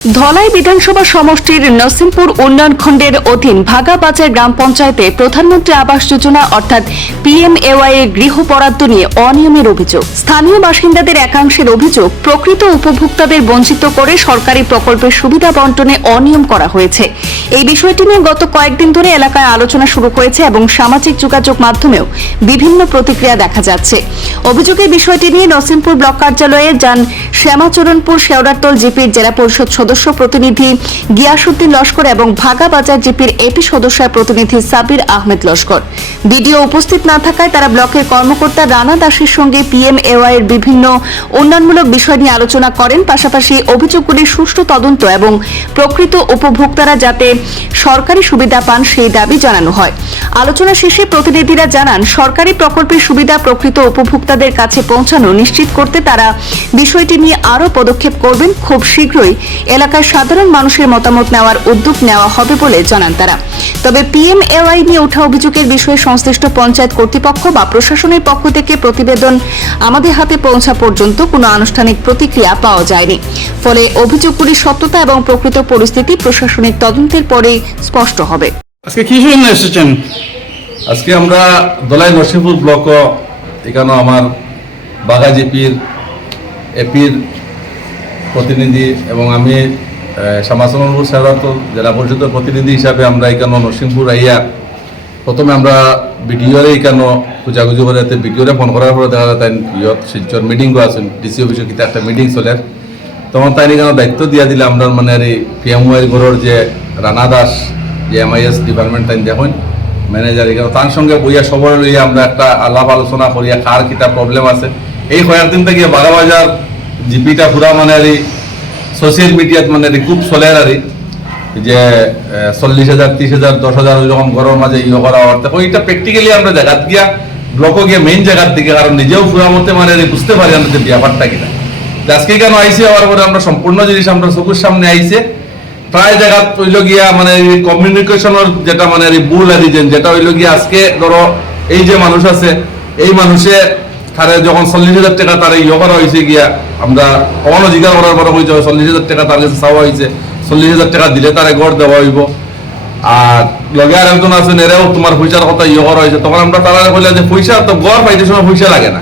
ধলাই বিধানসভা সমষ্টির নসিমপুর উন্নয়ন খণ্ডের অধীন ভাগাবাজার গ্রাম পঞ্চায়েতে প্রধানমন্ত্রী আবাস যোজনা অর্থাৎ PMAY এর গৃহ বরাদ্দ নিয়ে অনিয়মের অভিযোগ। স্থানীয় বাসিন্দাদের একাংশের অভিযোগ, প্রকৃত উপভোক্তাদের বঞ্চিত করে সরকারি প্রকল্পের সুবিধা বন্টনে অনিয়ম করা হয়েছে। এই বিষয়টি নিয়ে গত কয়েকদিন ধরে এলাকায় আলোচনা শুরু হয়েছে এবং সামাজিক যোগাযোগ মাধ্যমেও বিভিন্ন প্রতিক্রিয়া দেখা যাচ্ছে। অভিযোগের বিষয়টি নিয়ে নসিমপুর ব্লক কার্যালয়ে যান শ্যামাচরণপুর শেওড়াতল জিপির জেলা পরিষদ সদস্য প্রতিনিধি গিয়াসউদ্দিন লস্কর এবং ভাগাবাজার জিপির এপি সদস্য প্রতিনিধি সাবির আহমেদ লস্কর। ভিডিও উপস্থিত না থাকায় তারা ব্লকের কর্মকর্তা রানা দাসের সঙ্গে PMAY এর বিভিন্ন উন্নয়নমূলক বিষয় নিয়ে আলোচনা করেন। পাশাপাশি অভিযোগগুলির সুষ্ঠু তদন্ত এবং প্রকৃত উপভোক্তারা যাতে সরকারি সুবিধা পান সেই দাবি জানানো হয়। আলোচনা শেষে প্রতিনিধিরা জানান, সরকারি প্রকল্পের সুবিধা প্রকৃত উপভোক্তাদের কাছে পৌঁছানো নিশ্চিত করতে তারা বিষয়টি নিয়ে আরও পদক্ষেপ করবেন। খুব শীঘ্রই এলাকার সাধারণ মানুষের মতামত নেওয়ার উদ্যোগ নেওয়া হবে বলে জানান তারা। তবে PMAY নিয়ে ওঠা অভিযোগের বিষয়ে সংশ্লিষ্ট পঞ্চায়েত কর্তৃপক্ষ বা প্রশাসনের পক্ষ থেকে প্রতিবেদন আমাদের হাতে পৌঁছা পর্যন্ত কোনো আনুষ্ঠানিক প্রতিক্রিয়া পাওয়া যায়নি। ফলে অভিযোগগুলির সত্যতা এবং প্রকৃত পরিস্থিতি প্রশাসনিক তদন্তের পরেই স্পষ্ট হবে। আজকে কি জন্য এসেছেন? আজকে আমরা ধলাই নরসিংপুর ব্লক এখানে আমার বাগা জিপির এপির প্রতিনিধি এবং আমি শ্যামাচরণপুর শেওড়াতল জেলা পরিষদের প্রতিনিধি হিসাবে আমরা এখানে নরসিংপুর আইয়া প্রথমে আমরা বিডিওরে এখানে খুঁজাখুঁজি করে বিডিওরে ফোন করার পরে দেখা যায় তাই শিলচর মিটিংও আছেন ডিসি অফিসে কিন্তু একটা মিটিং চলে, তখন তাই এখানে দায়িত্ব দিয়া দিলে আমরা মানে এই PMAY ঘরের যে রানা দাস যে MIS ডিপার্টমেন্ট তাই দেখুন ম্যানেজার এখানে তার সঙ্গে বইয়া সবরে লইয়া আমরা একটা আলাপ আলোচনা করিয়া কার কিতা প্রবলেম আছে। এই কয়েকদিন থেকে বাগাবাজার জিপিটা পুরা মানে আর সোশ্যাল মিডিয়াত মানে খুব চলে আর যে 40,000 30,000 10,000 ওইরকম ঘরের মাঝে করা অর্থে ওইটা প্র্যাকটিক্যালি আমরা জায়গাত গিয়া ব্লকে গিয়ে মেইন জায়গার দিকে, কারণ নিজেও পুরা মতে মানে বুঝতে পারি আমরা যে ব্যাপারটা কিনা। আজকে কেন আইসে হওয়ার পরে আমরা সম্পূর্ণ জিনিস আমরা চোখের সামনে আইসে প্রায় জায়গা হইল গিয়া মানে কমিউনিকেশনের যেটা মানে ভুল আর যেটা হইল গিয়া আজকে ধরো এই যে মানুষ আছে এই মানুষে তারে যখন 40,000 টাকা তার করা হয়েছে গিয়া আমরা কখনো জিজ্ঞাসা করার পরে হয়েছে 40,000 টাকা তার কাছে চাওয়া হয়েছে, 40,000 টাকা দিলে তারে ঘর দেওয়া হইব। আর লগে আর একজন আছেন এরাও তোমার পয়সার কথা করা হয়েছে, তখন আমরা তারা বললাম যে পয়সা তো ঘর পাইতে সময় পয়সা লাগে না,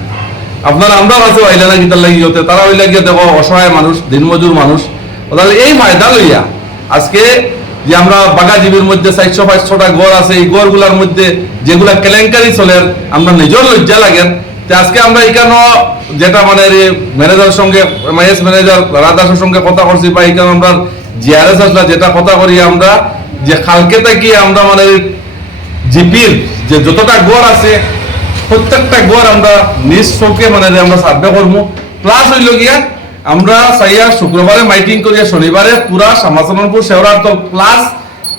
আপনারা আমরা কাছে পাইলে না কিতার লাগি হতে তারা হইলে গিয়ে দেখো অসহায় মানুষ দিনমজুর মানুষ, তাহলে এই ফায়দা লইয়া আজকে যে আমরা বাগাজীবীর মধ্যে 400-500টা ঘর আছে, এই ঘরগুলার মধ্যে যেগুলা কেলেঙ্কারি চলে আমরা নিজের লজ্জা লাগেন। আজকে আমরা এখানে যেটা মানে ম্যানেজারের সঙ্গে MIS ম্যানেজার রাধাসের সঙ্গে কথা করছি বা এখানে আমরা GRS আসলে যেটা কথা করি আমরা যে কালকে থেকে আমরা মানে জিপির যে যতটা ঘর আছে প্রত্যেকটা ঘর আমরা নিজ চোখে মানে আমরা সার্ভে করবো। প্লাস হইল গিয়া আমরা চাইয়া শুক্রবারে মাইটিং করিয়া শনিবারে পুরা শ্যামাচরণপুর শেওড়াতল প্লাস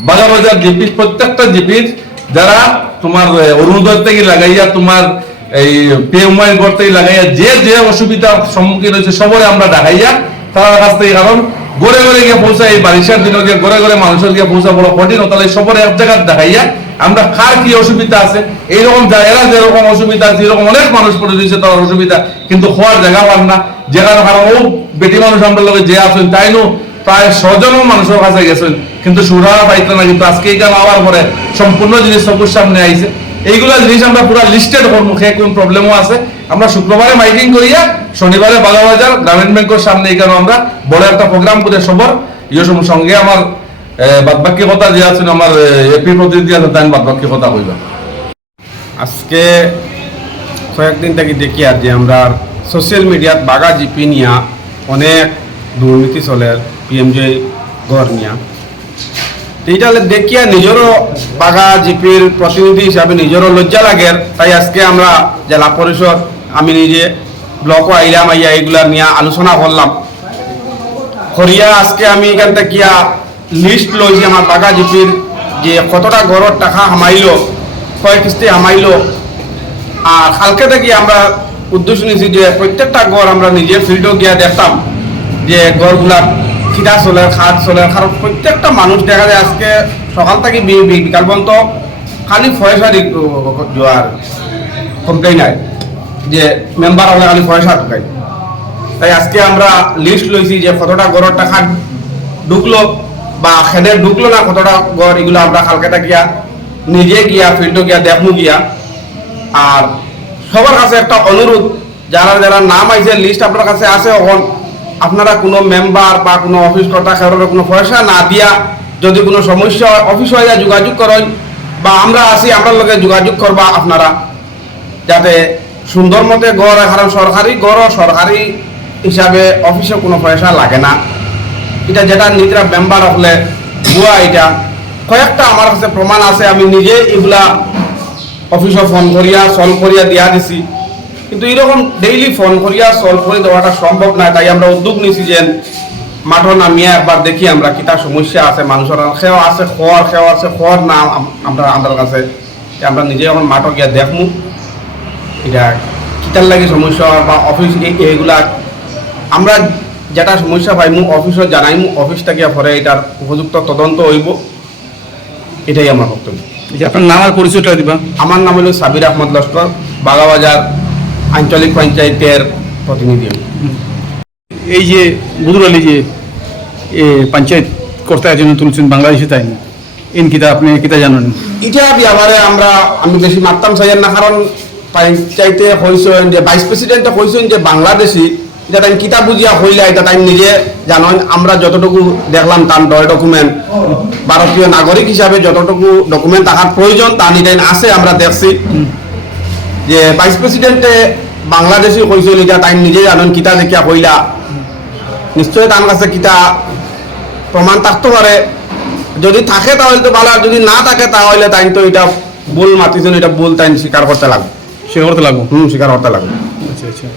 বাগাবাজার জিপির প্রত্যেকটা জিপির যারা তোমার অরুণোদয় থেকে লাগাইয়া তোমার এই PMAY ঘর থেকে লাগাইয়া যে যে অসুবিধার সম্মুখীন হয়েছে সবরে আমরা দেখাইয়া তার কাছ থেকে, কারণ ঘরে ঘরে গিয়ে পৌঁছা এই বারিশার দিনে গিয়ে ঘরে ঘরে মানুষের গিয়ে পৌঁছা বড় কঠিন, তাহলে সবরে এক জায়গায় দেখাইয়া আমরা কার কি অসুবিধা আছে এইরকম এরা যেরকম অসুবিধা আছে এরকম অনেক মানুষ পড়ে দিয়েছে তার অসুবিধা কিন্তু হওয়ার জায়গা পান না, যেখানে কারণ ও বেটি মানুষ আমরা লোকে যে আছেন তাই নো প্রায় 100 জন মানুষের কাছে গেছেন কিন্তু সুরা পাইতো না, কিন্তু আজকে এখানে আওয়ার পরে সম্পূর্ণ জিনিস চোখের সামনে আইছে। এইগুলা জিনিস আমরা পুরো লিস্টেড করবো খেয়ে কোন প্রবলেমও আছে। আমরা শুক্রবারে মাইটিং করিয়া শনিবারে বাগাবাজার গ্রামীণ ব্যাংকের সামনে এখানে আমরা বড় একটা প্রোগ্রাম করে সবার ইয়ের সঙ্গে আমার বাদবাকি কথা যে আছেন আমার এপি প্রতিনিধি আছে তাই বাদবাকি কথা কইবা। আজকে কয়েকদিন থেকে দেখি আর যে আমরা সোশ্যাল মিডিয়াত বাগা জিপি নিয়া অনেক দুর্নীতি চলে PMAY ঘর নিয়া, এইটা দেখিয়া নিজেরও বাগা জিপির প্রতিনিধি হিসাবে নিজেরও লজ্জা লাগে। তাই আজকে আমরা জেলা পরিষদ আমি নিজে ব্লকও আইলাম, আইয়া এইগুলা নিয়ে আলোচনা করলাম করিয়া আজকে আমি এখান থেকে লিস্ট লইছি আমার বাগা জিপির যে কতটা ঘরের টাকা হামাইলো কয় কিস্তি হামাইলো। আর কালকে থেকে আমরা উদ্দেশ্য নিয়েছি যে প্রত্যেকটা ঘর আমরা নিজে ফিল্ডও গিয়া দেখতাম যে ঘরগুলা খিদা চলে খাট চলে, কারণ প্রত্যেকটা মানুষ দেখা যায় আজকে সকাল থেকে বিকাল পর্যন্ত খালি পয়সা দেওয়ার কমপ্লেন হয় যে মেম্বার হলে খালি পয়সা ঢুকাই। তাই আজকে আমরা লিস্ট লইছি যে কতটা গড়ের টাকা ঢুকলো বা খেদে ঢুকলো না কতটা ঘর, এগুলো আমরা কালকেটা গিয়া নিজে গিয়া ফিল্ডে গিয়া দেখবো গিয়া। আর সবার কাছে একটা অনুরোধ, যারা যারা নাম আইছে লিস্ট আপনার কাছে আছে, এখন আপনারা কোনো মেম্বার বা কোনো অফিস কর্তা কারোর কোনো পয়সা না দিয়া যদি কোনো সমস্যা হয় অফিস হয়ে যোগাযোগ করেন বা আমরা আসি আপনার লগে যোগাযোগ করবা আপনারা, যাতে সুন্দর মতে গড় হয়। কারণ সরকারি গড় সরকারি হিসাবে অফিসে কোনো পয়সা লাগে না। এটা যেটা নিজেরা মেম্বার হলে ভুয়া, এটা কয়েকটা আমার কাছে প্রমাণ আছে, আমি নিজে এগুলা অফিসে ফোন করিয়া সলভ করিয়া দিয়া দিছি। কিন্তু এরকম ডেইলি ফোন করিয়া সলভ করে দেওয়াটা সম্ভব না, তাই আমরা উদ্যোগ নিছি যে মাঠও নামিয়ে একবার দেখি আমরা কিতা সমস্যা আছে মানুষের, খেও আছে খোয়ার না আমরা আমাদের কাছে, আমরা নিজে এখন মাঠও গিয়া দেখমু এটা কিতার লাগে সমস্যা বা অফিস এইগুলা আমরা যেটা সমস্যা পাইমু অফিসে জানাইমু, অফিসটা গিয়া পরে এটার উপযুক্ত তদন্ত হইব, এটাই আমার বক্তব্য। যে আপনার নাম আর পরিচয়টা দিবা। আমার নাম হলো সাবির আহমদ লস্কর, বাগাবাজার আঞ্চলিক পঞ্চায়েতের প্রতিনিধি। এই যে বুধুরালি যে পঞ্চায়েত কর্তা একজন তুলছেন বাংলাদেশে, তাই ইন কিতা আপনি কিতা জানেন? এটা ব্যাপারে আমি বেশি মারতাম চাইয়েন না, কারণ পঞ্চায়েতে হয়েছেন যে ভাইস প্রেসিডেন্টে হয়েছেন যে বাংলাদেশি, এটা তাই কিতাব বুঝিয়া হইলে এটা তাই নিজে জানেন। আমরা যতটুকু দেখলাম তার ডকুমেন্ট, ভারতীয় নাগরিক হিসাবে যতটুকু ডকুমেন্ট থাকার প্রয়োজন তা নিয়ে আছে, আমরা দেখছি যে ভাইস প্রেসিডেন্টে বাংলাদেশি হয়েছিল, এটা তাই নিজে জানেন কিতা দেখিয়া হইলা। নিশ্চয়ই তার কাছে কিতা প্রমাণ থাকতে পারে, যদি থাকে তাহলে তো ভালো, আর যদি না থাকে তাহলে তাই তো এটা ভুল মাতিছেন, এটা ভুল তাই স্বীকার করতে লাগবে। সে করতে লাগবো। স্বীকার করতে লাগবে। আচ্ছা আচ্ছা।